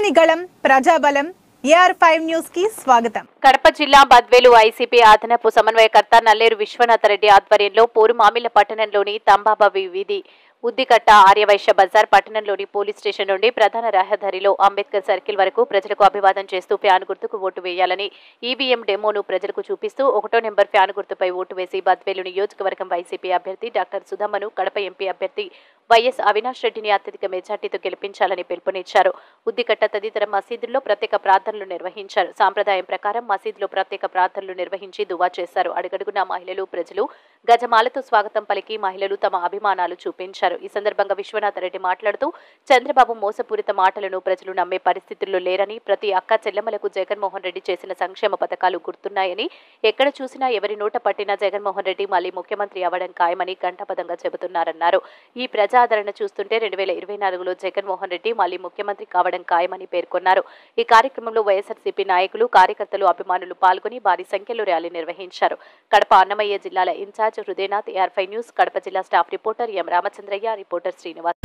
ప్రజాని గళం ప్రజాబలం AR5 news కి స్వాగతం. కడప జిల్లా బద్వేలు ఐసీపీ అదనపు సమన్వయకర్త నల్లేరు విశ్వనాథరెడ్డి ఆధ్వర్యంలో పోరుమామిళ్ల పట్టణంలోని తంబాబావి వీధి ఉద్దికట్ట ఆర్యవైశ్య బజార్ పట్టణంలోని పోలీస్ స్టేషన్ నుండి ప్రధాన రహదారిలో అంబేద్కర్ సర్కిల్ వరకు ప్రజలకు అభివాదం చేస్తూ ఫ్యాన్ గుర్తుకు ఓటు వేయాలని ఈవీఎం డెమోను ప్రజలకు చూపిస్తూ 1వ నెంబర్ ఫ్యాన్ గుర్తుపై ఓటు వేసి బద్వేలు నియోజకవర్గం వైసీపీ అభ్యర్థి డాక్టర్ సుధమ్మను కడప ఎంపీ అభ్యర్థి వైఎస్ అవినాష్ రెడ్డిని అత్యధిక మెజార్టీతో గెలిపించాలని పిలుపునిచ్చారు. ఉద్దికట్ట తదితర మసీదుల్లో ప్రత్యేక ప్రార్థనలు నిర్వహించారు. సాంప్రదాయం ప్రకారం మసీదులో ప్రత్యేక ప్రార్థనలు నిర్వహించి దువా చేశారు. అడుగడుగునా మహిళలు ప్రజలు గజమాలతో స్వాగతం పలికి మహిళలు తమ అభిమానాలు చూపించారు. ఈ సందర్భంగా విశ్వనాథరెడ్డి మాట్లాడుతూ చంద్రబాబు మోసపూరిత మాటలను ప్రజలు నమ్మే పరిస్థితుల్లో లేరని, ప్రతి అక్క చెల్లెమ్మలకు జగన్మోహన్ రెడ్డి చేసిన సంక్షేమ పథకాలు గుర్తున్నాయని, ఎక్కడ చూసినా ఎవరి నోట పట్టినా జగన్మోహన్ రెడ్డి మళ్లీ ముఖ్యమంత్రి అవ్వడం ఖాయమని ఘంటాపథంగా చెబుతున్నారన్నారు. ఈ ప్రజాదరణ చూస్తుంటే 2024లో జగన్మోహన్ రెడ్డి మళ్లీ ముఖ్యమంత్రి కావడం ఖాయమని పేర్కొన్నారు. ఈ కార్యక్రమంలో వైఎస్ఆర్సీపీ నాయకులు, కార్యకర్తలు, అభిమానులు పాల్గొని భారీ సంఖ్యలో ర్యాలీ నిర్వహించారు. కడప అన్నమయ్య జిల్లాల incharge Hridaynath, AR5 news Kadapa జిల్లా స్టాఫ్ రిపోర్టర్ ఎం రామచంద్రయ్య, రిపోర్టర్ శ్రీనివాస్.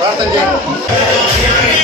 ప్రార్థన చేయండి.